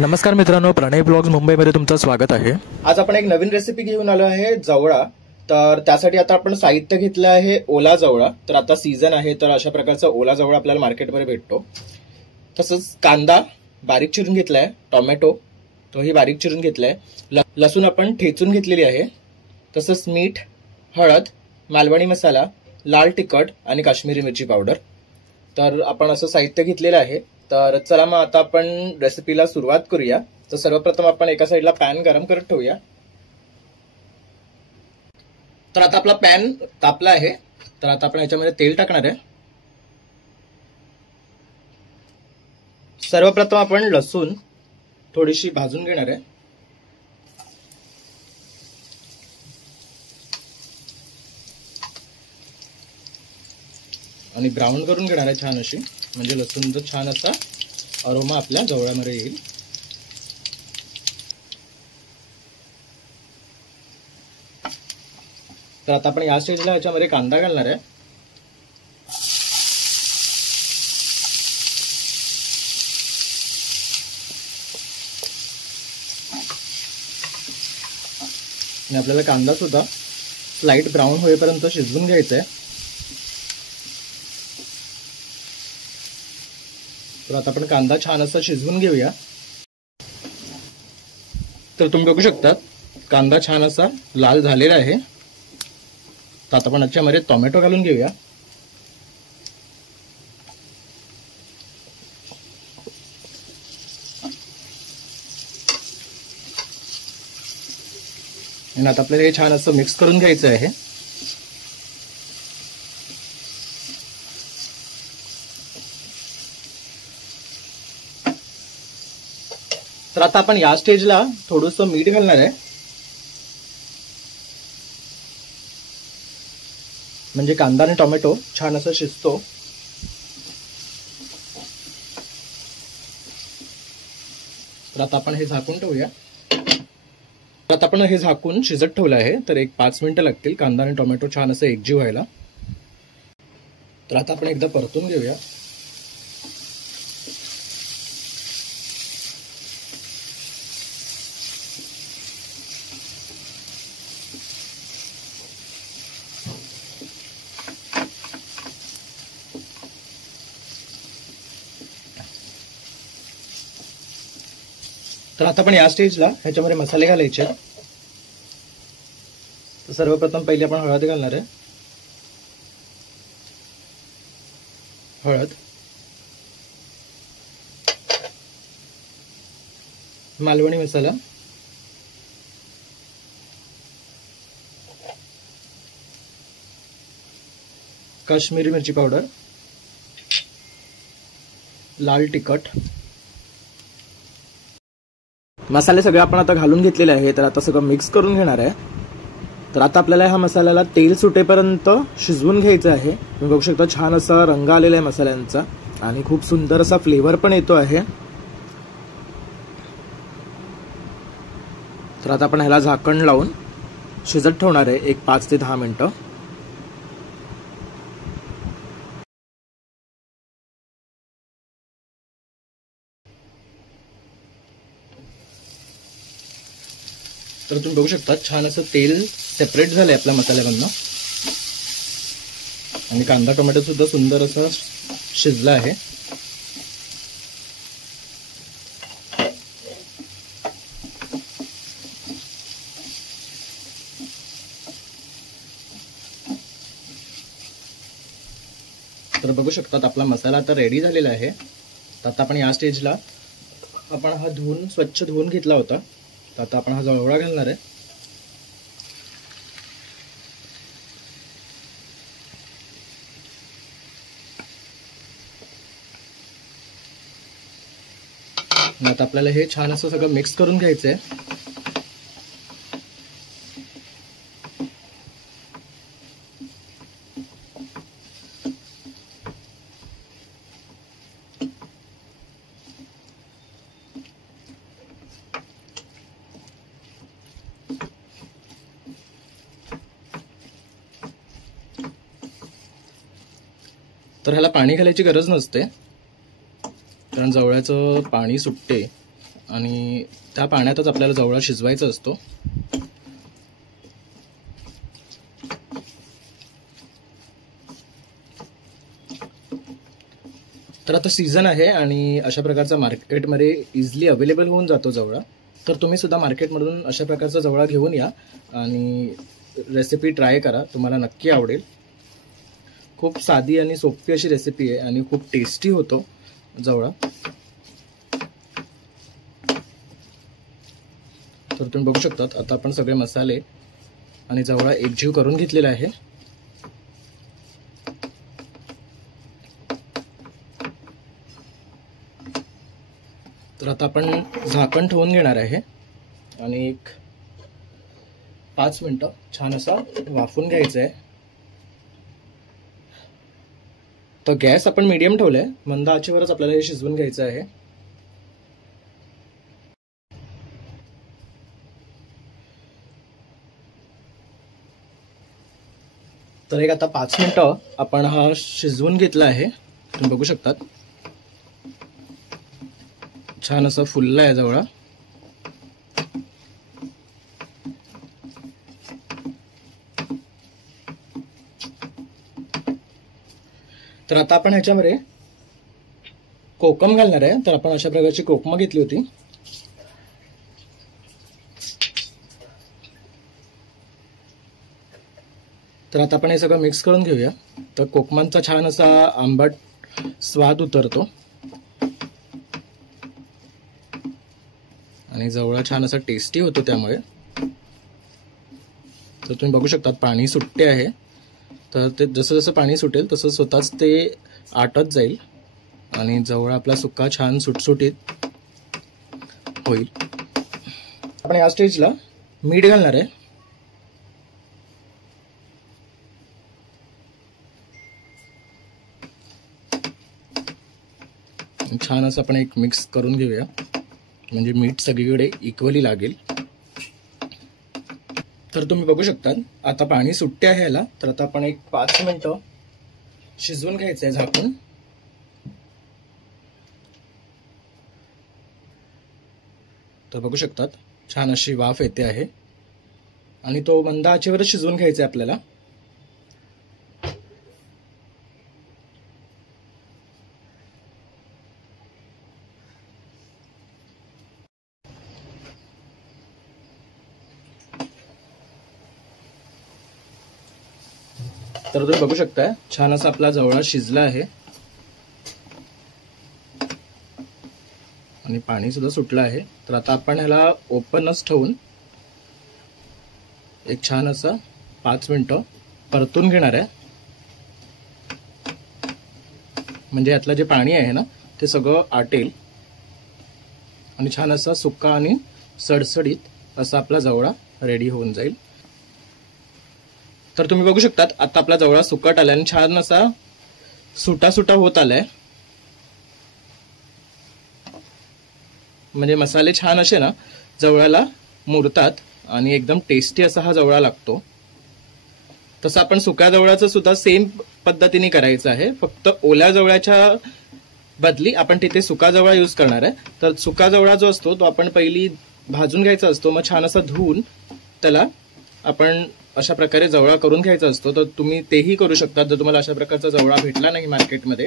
नमस्कार मित्रांनो, प्रणय ब्लॉग्स मुंबईमध्ये तुमचं स्वागत आहे। आज आपण एक नवीन रेसिपी घेऊन आलो आहे, जवळा। तर त्यासाठी आता आपण साहित्य घेतलं आहे ओला जवळा। तर आता सीजन आहे, तर अशा प्रकारचा ओला जवळा आपल्याला मार्केटमध्ये भेटतो। तसंच कांदा बारीक चिरून घेतलाय, टोमॅटो तोही बारीक चिरून घेतलाय, लसूण आपण ठेचून घेतलेली आहे, तसंच मीठ, हळद, मालवणी मसाला, लाल तिखट आणि काश्मीरी मिरची पावडर। तर आपण असं साहित्य घेतलेलं आहे। तर चला मग आता आपण रेसिपीला सुरुवात करूया। तर सर्वप्रथम आपण एका साइडला पॅन गरम करत ठेवूया। तर आता आपला पॅन तापला आहे, तर आता आपण याच्यामध्ये तेल टाकणार आहे। सर्वप्रथम आपण लसूण थोडीशी भाजून घेणार आहे। आणि ब्राऊन करून घेणार आहे छान अशी, म्हणजे लसूणचा छान असा अरोमा आपल्या जवळामध्ये येईल। तर आता आपण या स्टेजला याच्यामध्ये कांदा घालणार आहे। आणि आपल्याला कांदा सुद्धा स्लाइट ब्राऊन होईपर्यंत शिजवून घ्यायचा आहे। तर आता आपण कांदा छान असा शिजवून घेऊया। तर तुम्ही बघू शकता कांदा छान असा लाल झालेला आहे। तर आता आपण याच्यामध्ये टोमॅटो घालून घेऊया। आणि आता आपल्याला हे छान असं मिक्स करून घ्यायचं आहे। तर आता आपण या स्टेजला थोडंसं मीठ घालणार आहे, म्हणजे कांदा आणि टोमॅटो छान असं शिजतो। तर आता आपण हे झाकून ठेवूया। तर आता आपण हे झाकून शिजत ठेवलं आहे, तर एक 5 मिनिटं लागतील कांदा आणि टोमॅटो छान असं एकजीव व्हायला। तर आता आपण एकदा परतून घेऊया। तर आता आपण या स्टेजला ह्याच्यामध्ये मसाले घालायचे। तर सर्वप्रथम पहिले आपण हळद घालणार आहे। हळद, मालवणी मसाला, काश्मीरी मिरची पावडर, लाल तिखट। मसाले सगळे आपण आता घालून घेतलेले आहे। तर आता सगळं मिक्स करून घेणार आहे। तर आता आपल्याला ह्या मसाल्याला तेल सुटेपर्यंत शिजवून घ्यायचं आहे। तुम्ही बघू शकता छान असा रंग आलेला आहे मसाल्यांचा आणि खूप सुंदर असा फ्लेवर पण येतो आहे। तर आता आपण ह्याला झाकण लावून शिजत ठेवणार आहे एक 5 ते 10 मिनिटं। तर तुम्ही बघू शकता छान असं तेल सेपरेट झालंय आपल्या मसाल्यामधनं आणि कांदा टोमॅटो सुद्धा सुंदर असं शिजला आहे। तर बघू शकतात आपला मसाला आता रेडी झालेला आहे। तर आता आपण या स्टेजला आपण हा स्वच्छ धुवून घेतला होता। तर आता आपण हा जवळा घालणार आहे। आता आपल्याला हे छान असं सगळं मिक्स करून घ्यायचं आहे। तर ह्याला पाणी घालायची गरज नसते, कारण जवळचं पाणी सुटते आणि त्या पाण्यातच आपल्याला जवळा शिजवायचा असतो. तर आता सीझन आहे आणि अशा प्रकारचा मार्केटमध्ये इझिली अवेलेबल होऊन जातो जवळा. तर तुम्ही सुद्धा मार्केटमधून अशा प्रकारचा जवळा घेऊन या आणि रेसिपी ट्राय करा, तुम्हाला नक्की आवडेल. खूप साधी आणि सोपी अशी रेसिपी आहे आणि खूप टेस्टी होतो जवळा. तर तुम्ही बघू शकतात आता आपण सगळे मसाले आणि जवळा एकजीव करून घेतलेला आहे. तर आता आपण झाकण ठेवून घेणार आहे आणि एक 5 मिनिटं छान असा वाफून घ्यायचं आहे. तर गॅस आपण मीडियम ठेवलाय, मंद आचेवरच आपल्याला हे शिजवून घ्यायचं आहे. तर एक आता 5 मिनिटं आपण हा शिजवून घेतला आहे. तुम्ही बघू शकतात छान असा फुलला आहे जवळा. तर आता आपण ह्याच्यामध्ये कोकम घालणार आहे. तर आपण अशा प्रकारची कोकम घेतली होती. तर आता आपण हे सगळं मिक्स करून घेऊया. तर कोकमांचा छान असा आंबट स्वाद उतरतो आणि जवळा छान असा टेस्टी होतो त्यामुळे. तर तुम्ही बघू शकता पाणी सुटते आहे. तर ते जसं जसं पाणी सुटेल तसं स्वतःच ते आटत जाईल आणि जवळा आपला सुक्का छान सुटसुटीत होईल. आपण या स्टेजला मीठ घालणार आहे. छान असं आपण एक मिक्स करून घेऊया म्हणजे मीठ सगळीकडे इक्वली लागेल. तर तुम्ही बघू शकता आता पाणी सुटते आहे याला. तर आता आपण एक 5 मिनिटं शिजवून घ्यायचं आहे झाकून. तर बघू शकतात छान अशी वाफ येते आहे आणि तो मंद आचेवरच शिजवून घ्यायचा आहे आपल्याला. तर तुम्ही बघू शकताय छान असा आपला जवळा शिजला आहे आणि पाणी सुद्धा सुटलं आहे. तर आता आपण ह्याला ओपनच ठेवून एक छान असा 5 मिनिटं परतून घेणार आहे. म्हणजे यातलं जे पाणी आहे ना ते सगळं आटेल आणि छान असा सुक्का आणि सडसडीत असा आपला जवळा रेडी होऊन जाईल. तर तुम्ही बघू शकतात आता आपला जवळा सुकट आलाय आणि छान असा सुटा सुटा होत आलाय. म्हणजे मसाले छान असे ना जवळाला मुरतात आणि एकदम टेस्टी असा हा जवळा लागतो. तसं आपण सुक्या जवळाचं सुद्धा सेम पद्धतीने करायचं आहे. फक्त ओल्या जवळाच्या बदली आपण तिथे सुका जवळा यूज करणार आहे. तर सुका जवळा जो असतो तो आपण पहिली भाजून घ्यायचा असतो. मग छान असा धुवून त्याला आपण अशा प्रकारे जवळा करून घ्यायचा असतो. तर तुम्ही तेही करू शकता जर तुम्हाला अशा प्रकारचा जवळा भेटला नाही मार्केटमध्ये.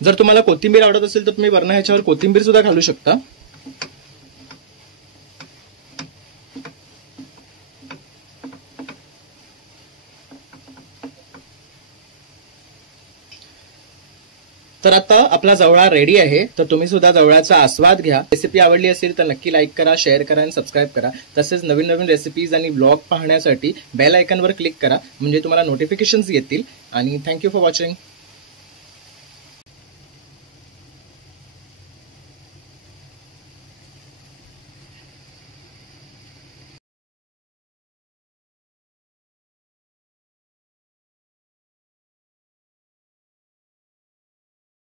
जर तुम्हाला कोथिंबीर आवडत असेल तर तुम्ही वरनं ह्याच्यावर कोथिंबीर सुद्धा घालू शकता. तर आता आपला जवळा रेडी आहे. तर तुम्ही सुद्धा जवळाचा आस्वाद घ्या. रेसिपी आवडली असेल तर नक्की लाईक करा, शेअर करा आणि सबस्क्राईब करा. तसेच नवीन नवीन रेसिपीज आणि ब्लॉग पाहण्यासाठी बेल आयकॉनवर क्लिक करा म्हणजे तुम्हाला नोटिफिकेशन्स येतील. आणि थँक्यू फॉर वॉचिंग.